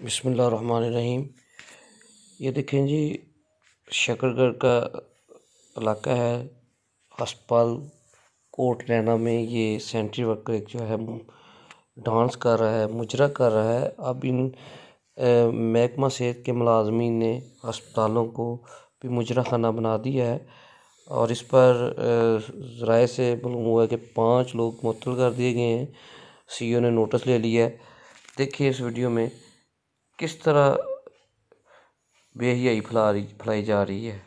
बिस्मिल्लाहिर्रहमानिर्रहीम। ये देखें जी, शकरगढ़ का इलाका है। अस्पताल कोट नैना में ये सेंट्री वर्कर एक जो है डांस कर रहा है, मुजरा कर रहा है। अब इन महकमा सेहत के मुलाजमीन ने अस्पतालों को भी मुजरा खाना बना दिया है और इस पर ज़राए से मालूम हुआ है कि 5 लोग मुअत्तल कर दिए गए हैं। सीईओ ने नोटिस ले लिया है। देखिए इस वीडियो में किस तरह बेहयाई फैलाई जा रही है।